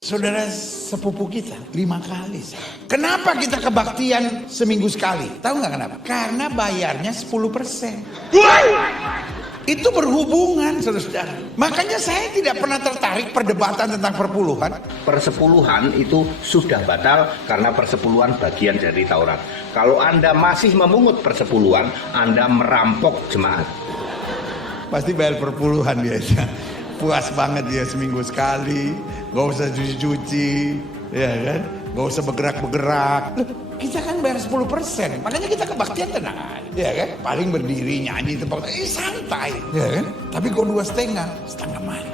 Saudara sepupu kita 5 kali. Kenapa kita kebaktian seminggu sekali? Tahu nggak kenapa? Karena bayarnya 10%. Itu berhubungan, saudara. Makanya saya tidak pernah tertarik perdebatan tentang perpuluhan. Persepuluhan itu sudah batal karena persepuluhan bagian dari Taurat. Kalau Anda masih memungut persepuluhan, Anda merampok jemaat. Pasti bayar perpuluhan biasa. Puas banget dia seminggu sekali. Gak usah cuci-cuci, ya kan? Gak usah bergerak-bergerak. Kita kan bayar 10%, makanya kita kebaktian tenang aja, ya kan? Paling berdiri nyanyi tempat, santai, ya kan? Tapi kok 2,5, setengah mati.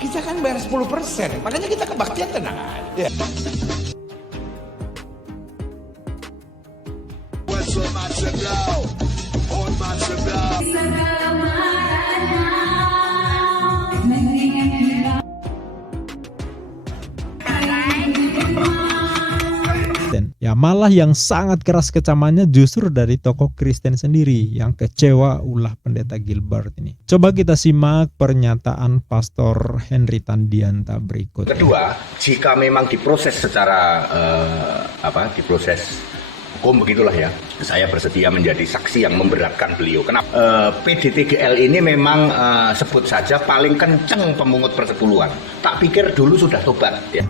Kita kan bayar 10%, makanya kita kebaktian tenang aja. Ya malah yang sangat keras kecamannya justru dari tokoh Kristen sendiri yang kecewa ulah pendeta Gilbert ini. Coba kita simak pernyataan Pastor Henry Tandianta berikut. Kedua, jika memang diproses secara diproses hukum begitulah ya, saya bersedia menjadi saksi yang memberatkan beliau. Kenapa? PDTGL ini memang sebut saja paling kenceng pemungut persepuluhan. Tak pikir dulu sudah tobat ya.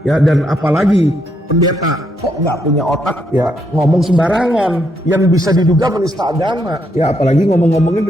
Ya, dan apalagi pendeta kok nggak punya otak ya, ngomong sembarangan yang bisa diduga menista agama ya, apalagi ngomong-ngomongin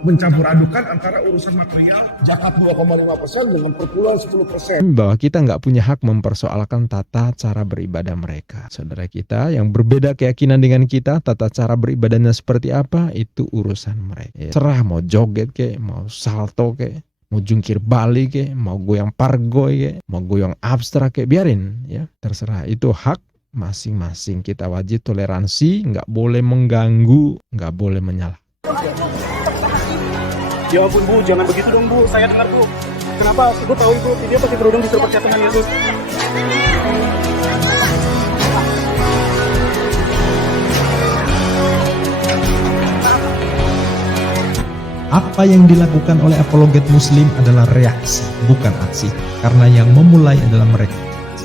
mencampur adukan antara urusan material zakat 2,5% dengan perpuluhan 10%. Bahwa kita nggak punya hak mempersoalkan tata cara beribadah mereka. Saudara kita yang berbeda keyakinan dengan kita, tata cara beribadahnya seperti apa, itu urusan mereka. Serah mau joget kek, mau salto kek, mau jungkir balik kek, mau goyang pargoy kek, mau goyang abstrak kek, biarin ya, terserah, itu hak masing-masing. Kita wajib toleransi, nggak boleh mengganggu, nggak boleh menyalah. Ya ampun Bu, jangan begitu dong Bu, saya dengar Bu. Kenapa? Ibu tahu Ibu, dia pasti berundung disuruh percaya dengan Yesus. Apa yang dilakukan oleh apologet muslim adalah reaksi, bukan aksi. Karena yang memulai adalah mereka.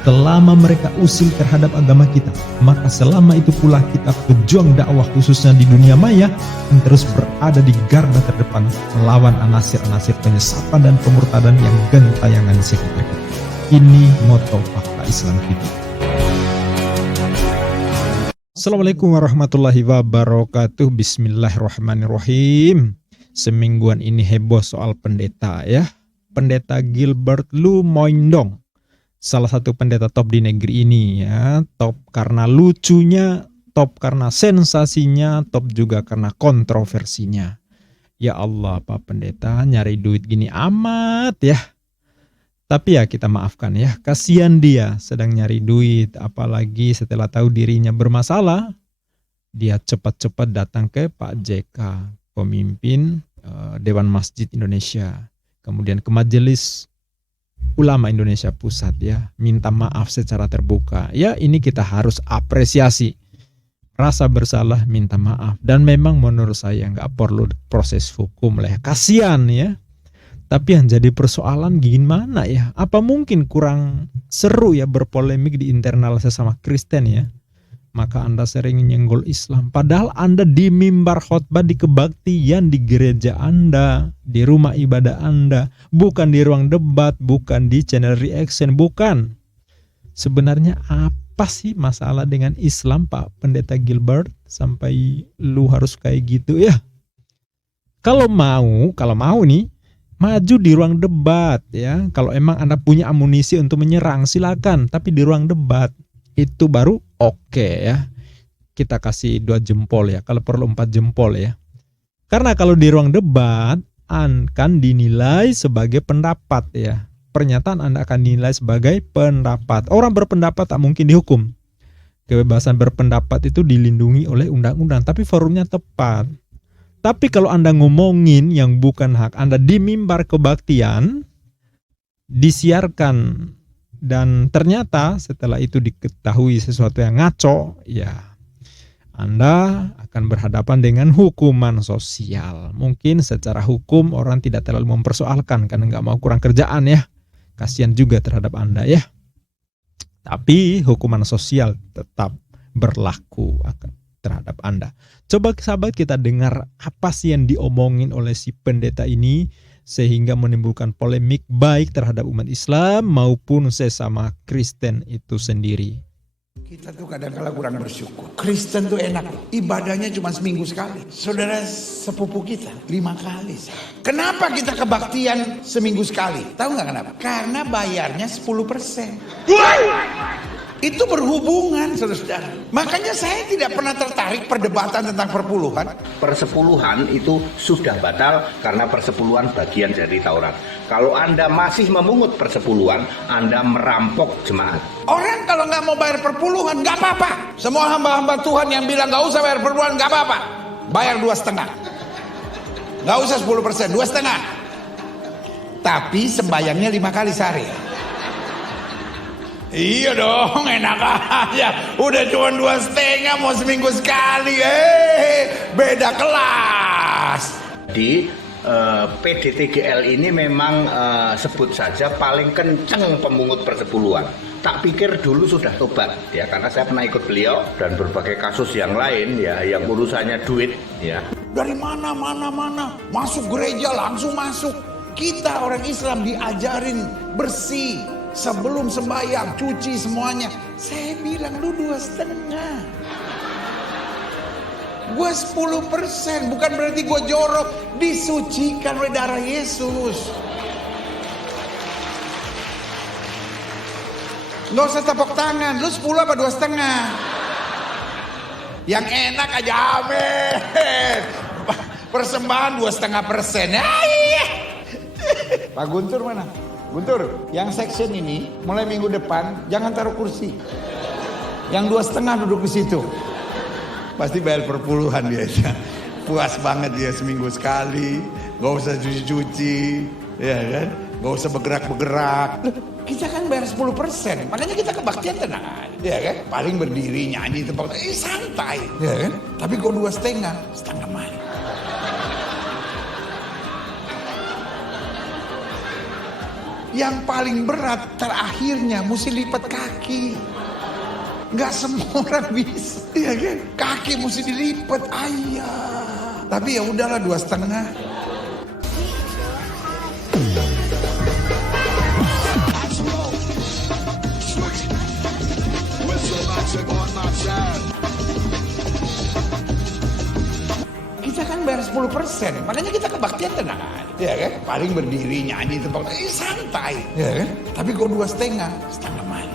Selama mereka usil terhadap agama kita, maka selama itu pula kita pejuang dakwah khususnya di dunia maya yang terus berada di garda terdepan melawan anasir-anasir penyesapan dan pemurtadan yang gentayangan di sekitar kita. Ini moto fakta Islam kita. Assalamualaikum warahmatullahi wabarakatuh. Bismillahirrahmanirrahim. Semingguan ini heboh soal pendeta ya. Pendeta Gilbert Lu Moindong, salah satu pendeta top di negeri ini ya. Top karena lucunya, top karena sensasinya, top juga karena kontroversinya. Ya Allah, Pak Pendeta nyari duit gini amat ya. Tapi ya kita maafkan ya, kasihan dia sedang nyari duit. Apalagi setelah tahu dirinya bermasalah, dia cepat-cepat datang ke Pak JK, pemimpin Dewan Masjid Indonesia, kemudian ke Majelis Ulama Indonesia Pusat ya, minta maaf secara terbuka. Ya ini kita harus apresiasi, rasa bersalah, minta maaf, dan memang menurut saya nggak perlu proses hukum lah ya, kasihan ya. Tapi yang jadi persoalan gimana ya, apa mungkin kurang seru ya berpolemik di internal sesama Kristen ya? Maka Anda sering nyenggol Islam. Padahal Anda di mimbar khotbah, di kebaktian, di gereja Anda, di rumah ibadah Anda. Bukan di ruang debat, bukan di channel reaction, bukan. Sebenarnya apa sih masalah dengan Islam, Pak Pendeta Gilbert? Sampai lu harus kayak gitu ya? Kalau mau nih, maju di ruang debat ya. Kalau emang Anda punya amunisi untuk menyerang, silakan. Tapi di ruang debat. Itu baru oke ya. Kita kasih 2 jempol ya, kalau perlu 4 jempol ya. Karena kalau di ruang debat akan dinilai sebagai pendapat ya. pernyataan Anda akan dinilai sebagai pendapat. Orang berpendapat tak mungkin dihukum. Kebebasan berpendapat itu dilindungi oleh undang-undang, tapi forumnya tepat. Tapi kalau Anda ngomongin yang bukan hak Anda di mimbar kebaktian, disiarkan, dan ternyata setelah itu diketahui sesuatu yang ngaco, ya Anda akan berhadapan dengan hukuman sosial. Mungkin secara hukum orang tidak terlalu mempersoalkan karena nggak mau kurang kerjaan ya. Kasihan juga terhadap Anda ya. Tapi hukuman sosial tetap berlaku terhadap Anda. Coba sahabat kita dengar apa sih yang diomongin oleh si pendeta ini sehingga menimbulkan polemik baik terhadap umat Islam maupun sesama Kristen itu sendiri. Kita tuh kadang-kala kurang bersyukur. Kristen tuh enak, ibadahnya cuma seminggu sekali. Saudara sepupu kita 5 kali. Kenapa kita kebaktian seminggu sekali? Tahu nggak kenapa? Karena bayarnya 10%. Itu berhubungan, saudara-saudara. Makanya saya tidak pernah tertarik perdebatan tentang perpuluhan. Persepuluhan itu sudah batal karena persepuluhan bagian dari Taurat. Kalau Anda masih memungut persepuluhan, Anda merampok jemaat. Orang kalau nggak mau bayar perpuluhan, nggak apa-apa. Semua hamba-hamba Tuhan yang bilang nggak usah bayar perpuluhan, nggak apa-apa. Bayar 2,5. Nggak usah 10%, 2,5. Tapi sembayangnya 5 kali sehari. Iya dong, enak aja. Udah cuma 2,5 mau seminggu sekali. Beda kelas. Di PDTGL ini memang sebut saja paling kenceng pemungut persepuluhan. Tak pikir dulu sudah tobat ya, karena saya pernah ikut beliau dan berbagai kasus yang lain ya, yang urusannya duit ya. Dari mana masuk gereja langsung masuk. Kita orang Islam diajarin bersih. Sebelum sembahyang, cuci semuanya. Saya bilang lu 2,5. Gue 10%, bukan berarti gue jorok. Disucikan oleh darah Yesus. Nggak usah tepuk tangan, lu 10 apa 2,5? Yang enak aja amin. Persembahan 2,5%. Pak Guntur mana? Guntur, yang section ini mulai minggu depan jangan taruh kursi. Yang 2,5 duduk di situ. Pasti bayar perpuluhan dia. Puas banget dia seminggu sekali. Gak usah cuci-cuci, ya kan? Gak usah bergerak-bergerak. Kita kan bayar 10%, makanya kita kebaktian tenang aja, ya kan? Paling berdiri nyanyi tempat, santai, ya kan? Tapi kok 2,5, setengah mati. Yang paling berat terakhirnya mesti lipat kaki. Nggak semua orang bisa, ya kan? Kaki mesti dilipat, ayah. Tapi ya udahlah 2,5. Kita kan bayar 10%, makanya kita kebaktian tenang aja, ya kan? Paling berdiri nyanyi tempat, santai, ya kan? Tapi kok 2,5, setengah mati.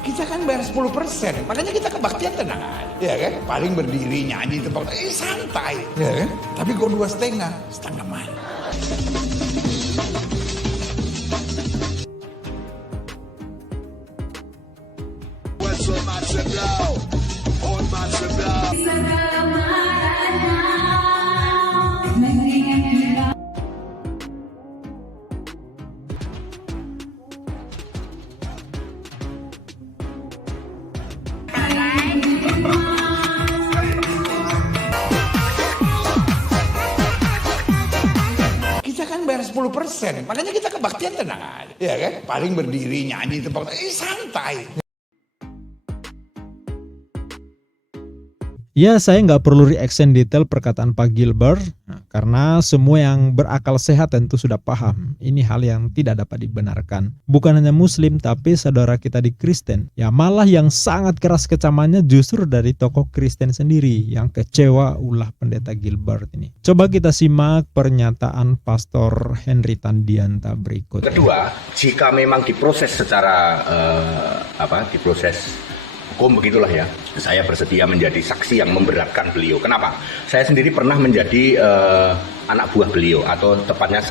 Kita kan bayar 10%, makanya kita kebaktian tenang aja, ya kan? Paling berdiri nyanyi tempat, santai, ya kan? Tapi kok 2,5, setengah mati. Kita kan bayar 10%, makanya kita kebaktian tenang aja, ya kan? Paling berdiri nyanyi tempat, santai. Ya, saya nggak perlu reaction detail perkataan Pak Gilbert, karena semua yang berakal sehat tentu sudah paham. Ini hal yang tidak dapat dibenarkan. Bukan hanya Muslim, tapi saudara kita di Kristen. Ya, malah yang sangat keras kecamannya justru dari tokoh Kristen sendiri yang kecewa ulah pendeta Gilbert ini. Coba kita simak pernyataan Pastor Henry Tandianta berikut. Kedua, jika memang diproses secara diproses hukum begitulah ya, saya bersedia menjadi saksi yang memberatkan beliau. Kenapa? Saya sendiri pernah menjadi anak buah beliau, atau tepatnya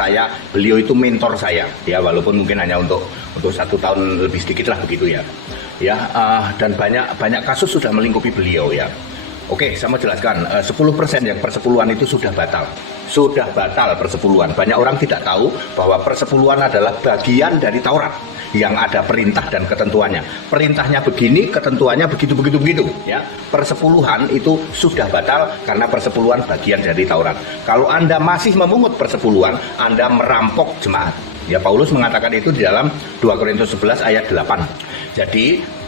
beliau itu mentor saya, ya, walaupun mungkin hanya untuk 1 tahun lebih sedikit lah begitu ya. Dan banyak kasus sudah melingkupi beliau ya. Oke, saya mau jelaskan, 10% yang persepuluhan itu sudah batal. Sudah batal persepuluhan. Banyak orang tidak tahu bahwa persepuluhan adalah bagian dari Taurat yang ada perintah dan ketentuannya. Perintahnya begini, ketentuannya begitu ya. Persepuluhan itu sudah batal karena persepuluhan bagian dari Taurat. Kalau Anda masih memungut persepuluhan, Anda merampok jemaat. Ya, Paulus mengatakan itu di dalam 2 Korintus 11 ayat 8. Jadi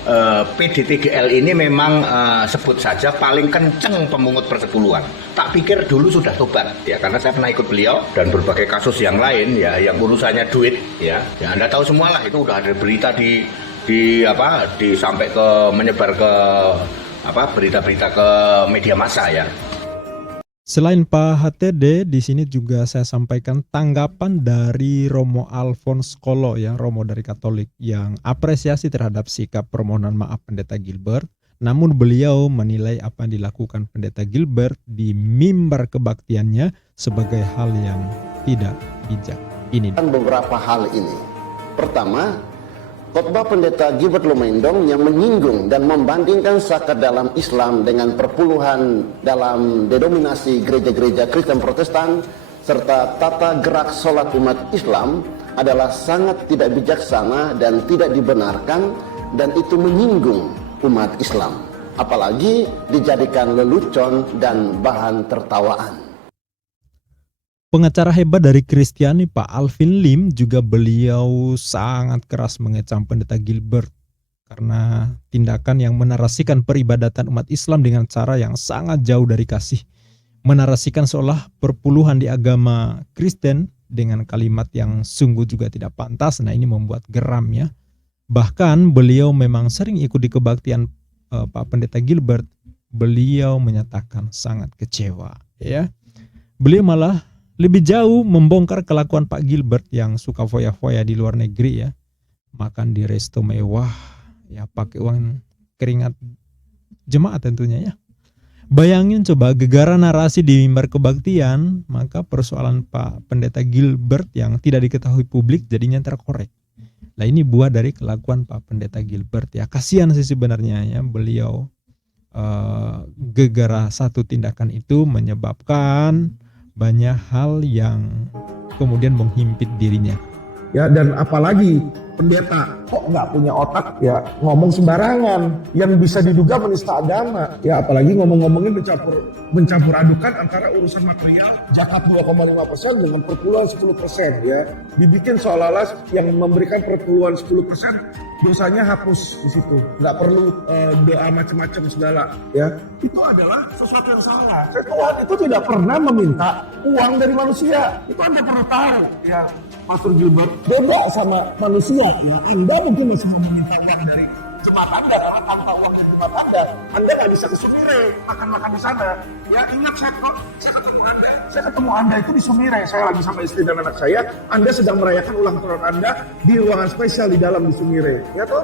PDTGL ini memang sebut saja paling kenceng pemungut persepuluhan. Tak pikir dulu sudah tobat ya, karena saya pernah ikut beliau dan berbagai kasus yang lain ya, yang urusannya duit ya. Ya, Anda tahu semua lah, itu udah ada berita sampai ke menyebar ke berita-berita ke media massa ya. Selain Pak HTD, di sini juga saya sampaikan tanggapan dari Romo Alphonse Kolo, ya, Romo dari Katolik, yang apresiasi terhadap sikap permohonan maaf Pendeta Gilbert. Namun beliau menilai apa yang dilakukan Pendeta Gilbert di mimbar kebaktiannya sebagai hal yang tidak bijak. Ini beberapa hal ini. Pertama, khotbah Pendeta Gilbert Lumendong yang menyinggung dan membandingkan zakat dalam Islam dengan perpuluhan dalam denominasi gereja-gereja Kristen Protestan serta tata gerak sholat umat Islam adalah sangat tidak bijaksana dan tidak dibenarkan, dan itu menyinggung umat Islam, apalagi dijadikan lelucon dan bahan tertawaan. pengacara hebat dari Kristiani, Pak Alvin Lim, juga beliau sangat keras mengecam Pendeta Gilbert karena tindakan yang menarasikan peribadatan umat Islam dengan cara yang sangat jauh dari kasih. Menarasikan seolah perpuluhan di agama Kristen dengan kalimat yang sungguh juga tidak pantas. Nah, ini membuat geram ya. Bahkan beliau memang sering ikut di kebaktian Pak Pendeta Gilbert. Beliau menyatakan sangat kecewa ya. Beliau malah lebih jauh membongkar kelakuan Pak Gilbert yang suka foya-foya di luar negeri ya. Makan di resto mewah, ya pakai uang keringat jemaat tentunya ya. Bayangin coba gegara narasi di mimbar kebaktian, maka persoalan Pak Pendeta Gilbert yang tidak diketahui publik jadinya terkorek. Nah, ini buah dari kelakuan Pak Pendeta Gilbert ya. Kasihan sih sebenarnya ya, beliau gegara satu tindakan itu menyebabkan banyak hal yang kemudian menghimpit dirinya. Ya, dan apalagi pendeta kok nggak punya otak ya, ngomong sembarangan yang bisa diduga menista agama ya, apalagi ngomongin mencampur adukan antara urusan material zakat 2,5% dengan perpuluhan 10% ya, dibikin seolah-olah yang memberikan perpuluhan 10% dosanya hapus di situ, nggak perlu doa macam-macam segala ya. Itu adalah sesuatu yang salah. Tuhan itu tidak pernah meminta uang dari manusia, itu Anda perlu tahu ya. Pastor Gilbert beda sama manusia ya. Anda mungkin masih mau meminta uang dari jemaat Anda, karena tanpa uang dari jemaat Anda nggak bisa ke Sumire makan di sana ya. Ingat, saya ketemu Anda itu di Sumire, saya lagi sama istri dan anak saya. Anda sedang merayakan ulang tahun Anda di ruangan spesial di dalam di Sumire ya toh.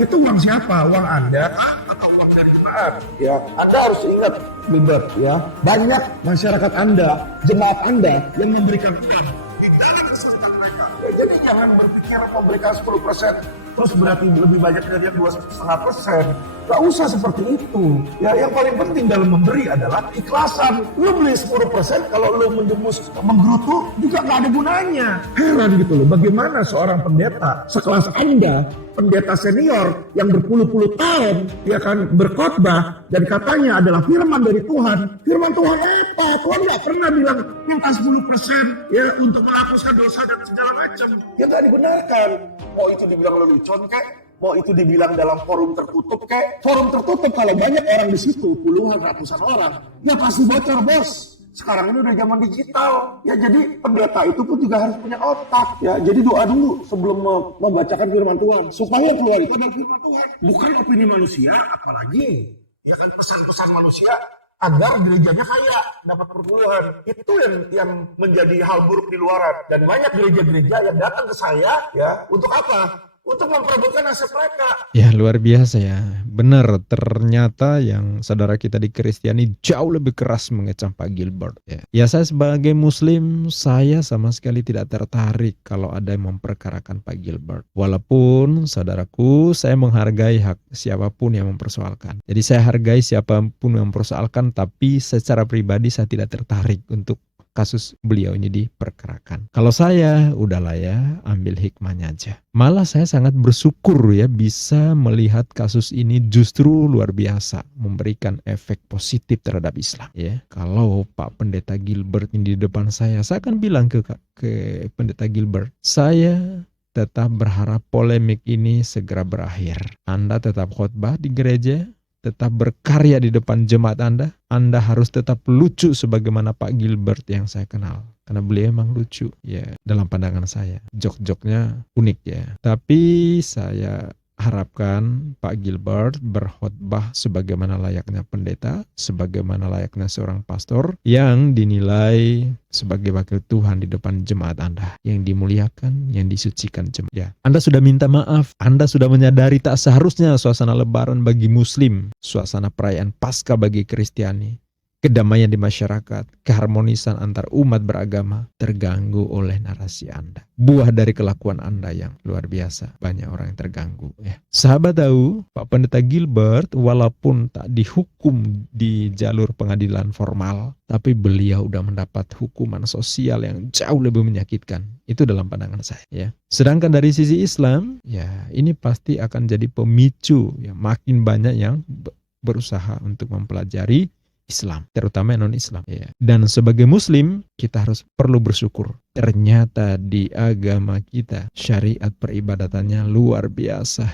Itu uang siapa? Uang Anda atau uang dari jemaat ya? Anda harus ingat Gilbert ya, banyak masyarakat Anda, jemaat Anda yang memberikan uang di dalam kesulitan mereka. Ya, jadi jangan berpikir memberikan 10% terus berarti lebih banyak dari yang 2,5%. Gak usah seperti itu. Ya, yang paling penting dalam memberi adalah ikhlasan. Lu beli 10%, kalau lu mendemus menggerutu juga gak ada gunanya. Heran gitu loh, bagaimana seorang pendeta sekelas Anda, pendeta senior yang berpuluh-puluh tahun ya kan berkhotbah dan katanya adalah firman dari Tuhan. Firman Tuhan apa? Tuhan gak pernah bilang minta 10% ya untuk menghapuskan dosa dan segala macam. Ya gak dibenarkan. Oh, itu dibilang lelucon kayak mau itu dibilang dalam forum tertutup, kayak forum tertutup kalau banyak orang di situ, puluhan, ratusan orang, ya pasti bocor, bos. Sekarang ini udah zaman digital, ya jadi pendeta itu pun juga harus punya otak, ya. Jadi doa dulu sebelum membacakan firman Tuhan, supaya keluar itu adalah firman Tuhan, bukan opini manusia, apalagi ya kan pesan-pesan manusia agar gerejanya kaya, dapat perpuluhan. Itu yang menjadi hal buruk di luaran. Dan banyak gereja-gereja yang datang ke saya, ya, untuk apa? Untuk memperebutkan nasib mereka. Ya luar biasa ya. Benar, ternyata yang saudara kita di Kristiani jauh lebih keras mengecam Pak Gilbert. Ya saya sebagai Muslim, saya sama sekali tidak tertarik kalau ada yang memperkarakan Pak Gilbert. Walaupun saudaraku, saya menghargai hak siapapun yang mempersoalkan. Jadi saya hargai siapapun yang mempersoalkan, tapi secara pribadi saya tidak tertarik untuk kasus beliau ini diperkarakan. Kalau saya, udahlah ya, ambil hikmahnya aja. Malah saya sangat bersyukur ya bisa melihat kasus ini justru luar biasa, memberikan efek positif terhadap Islam. Ya, kalau Pak Pendeta Gilbert ini di depan saya akan bilang ke Pendeta Gilbert, saya tetap berharap polemik ini segera berakhir. Anda tetap khotbah di gereja, tetap berkarya di depan jemaat Anda harus tetap lucu sebagaimana Pak Gilbert yang saya kenal. Karena beliau emang lucu ya dalam pandangan saya. Jok-joknya unik ya. Tapi saya harapkan Pak Gilbert berkhotbah sebagaimana layaknya pendeta, sebagaimana layaknya seorang pastor yang dinilai sebagai wakil Tuhan di depan jemaat Anda, yang dimuliakan, yang disucikan jemaat. Ya, Anda sudah minta maaf, Anda sudah menyadari tak seharusnya suasana lebaran bagi Muslim, suasana perayaan Paskah bagi Kristiani, kedamaian di masyarakat, keharmonisan antar umat beragama terganggu oleh narasi Anda. Buah dari kelakuan Anda yang luar biasa. Banyak orang yang terganggu. Ya. Sahabat tahu, Pak Pendeta Gilbert walaupun tak dihukum di jalur pengadilan formal, tapi beliau udah mendapat hukuman sosial yang jauh lebih menyakitkan. Itu dalam pandangan saya. Ya. Sedangkan dari sisi Islam, ya ini pasti akan jadi pemicu. Ya, makin banyak yang berusaha untuk mempelajari Islam, terutama non-Islam. Ya. Dan sebagai Muslim, kita harus perlu bersyukur. Ternyata di agama kita, syariat peribadatannya luar biasa,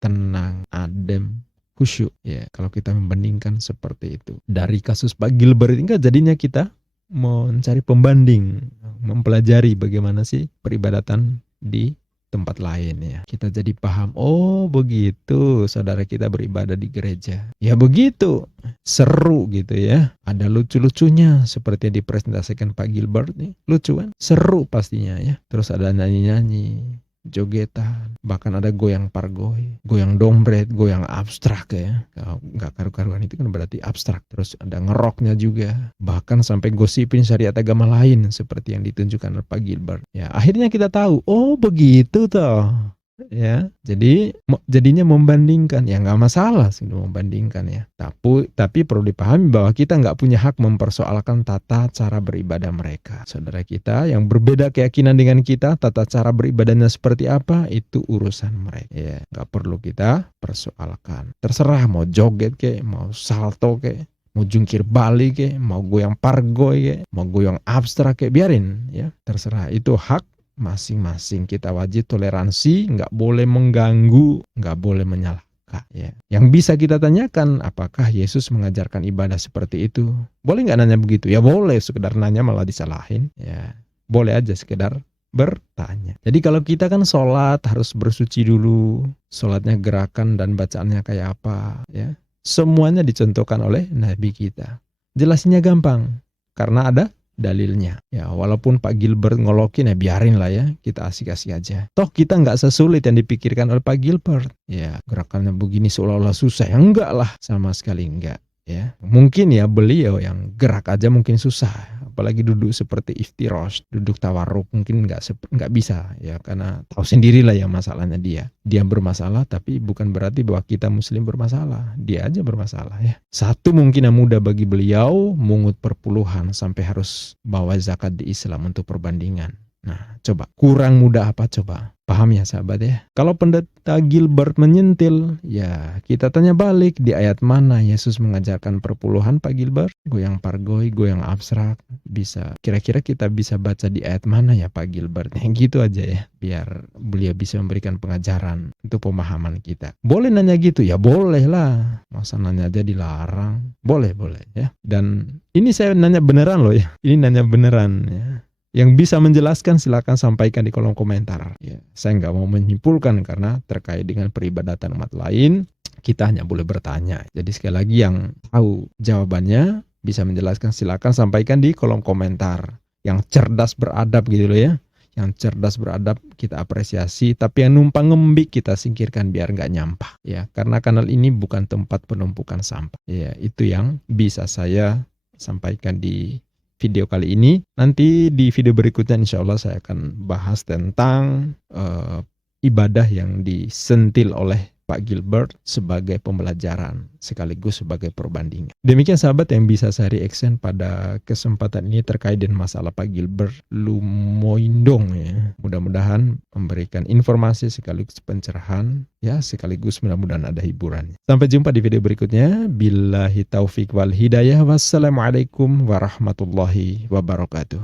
tenang, adem, khusyuk. Ya, kalau kita membandingkan seperti itu. Dari kasus Pak Gilbert ini jadinya kita mencari pembanding, mempelajari bagaimana sih peribadatan di tempat lain ya. Kita jadi paham, oh begitu saudara kita beribadah di gereja. Ya begitu, seru gitu ya. Ada lucu-lucunya seperti yang dipresentasikan Pak Gilbert nih. Lucu kan? Seru pastinya ya. Terus ada nyanyi-nyanyi, jogetan, bahkan ada goyang pargoy, goyang dompet, goyang abstrak ya. Nggak karu-karuan, itu kan berarti abstrak. Terus ada ngeroknya juga, bahkan sampai gosipin syariat agama lain seperti yang ditunjukkan oleh Pak Gilbert. Ya, akhirnya kita tahu, oh begitu toh. Ya, jadi jadinya membandingkan, ya nggak masalah sih membandingkan ya. Tapi perlu dipahami bahwa kita nggak punya hak mempersoalkan tata cara beribadah mereka. Saudara kita yang berbeda keyakinan dengan kita, tata cara beribadahnya seperti apa, itu urusan mereka. Ya, nggak perlu kita persoalkan. Terserah mau joget kek, mau salto kek, mau jungkir balik kek, mau goyang pargoy kek, mau goyang abstrak kek, biarin ya. Terserah, itu hak masing-masing. Kita wajib toleransi, nggak boleh mengganggu, nggak boleh menyalahkan. Ya. Yang bisa kita tanyakan, apakah Yesus mengajarkan ibadah seperti itu? Boleh nggak nanya begitu? Ya boleh, sekedar nanya malah disalahin. Ya, boleh aja sekedar bertanya. Jadi kalau kita kan sholat harus bersuci dulu, sholatnya gerakan dan bacaannya kayak apa, ya. Semuanya dicontohkan oleh Nabi kita. Jelasinnya gampang, karena ada dalilnya. Ya, walaupun Pak Gilbert ngolokin, ya biarin lah ya, kita asik-asik aja. Toh kita nggak sesulit yang dipikirkan oleh Pak Gilbert. Ya, gerakannya begini seolah-olah susah. Ya enggak lah, sama sekali enggak. Ya, mungkin ya beliau yang gerak aja mungkin susah, apalagi duduk seperti iftirosh, duduk tawarruk, mungkin nggak bisa ya, karena tahu sendirilah ya masalahnya dia bermasalah, tapi bukan berarti bahwa kita Muslim bermasalah, dia aja bermasalah ya. Satu mungkin yang mudah bagi beliau mungut perpuluhan sampai harus bawa zakat di Islam untuk perbandingan. Nah, coba kurang mudah apa coba? Paham ya sahabat ya? Kalau pendeta Gilbert menyentil, ya kita tanya balik di ayat mana Yesus mengajarkan perpuluhan Pak Gilbert? Goyang pargoi, goyang abstrak. Kira-kira kita bisa baca di ayat mana ya Pak Gilbert? Gitu aja ya, biar beliau bisa memberikan pengajaran untuk pemahaman kita. Boleh nanya gitu? Ya boleh lah. Masa nanya aja dilarang? Boleh ya. Dan ini saya nanya beneran loh ya. Ini nanya beneran ya. Yang bisa menjelaskan silakan sampaikan di kolom komentar. Ya, saya nggak mau menyimpulkan karena terkait dengan peribadatan umat lain, kita hanya boleh bertanya. Jadi sekali lagi yang tahu jawabannya bisa menjelaskan silakan sampaikan di kolom komentar. Yang cerdas beradab gitu loh ya. Yang cerdas beradab kita apresiasi, tapi yang numpang ngembik kita singkirkan biar nggak nyampah. Ya, karena kanal ini bukan tempat penumpukan sampah. Ya, itu yang bisa saya sampaikan di video kali ini. Nanti di video berikutnya insya Allah saya akan bahas tentang ibadah yang disentil oleh Pak Gilbert sebagai pembelajaran sekaligus sebagai perbandingan. Demikian sahabat yang bisa saya reaction pada kesempatan ini terkait dengan masalah Pak Gilbert Lumoindong ya. Mudah-mudahan memberikan informasi sekaligus pencerahan ya, sekaligus mudah-mudahan ada hiburan. Sampai jumpa di video berikutnya. Billahi taufik wal hidayah. Wassalamualaikum warahmatullahi wabarakatuh.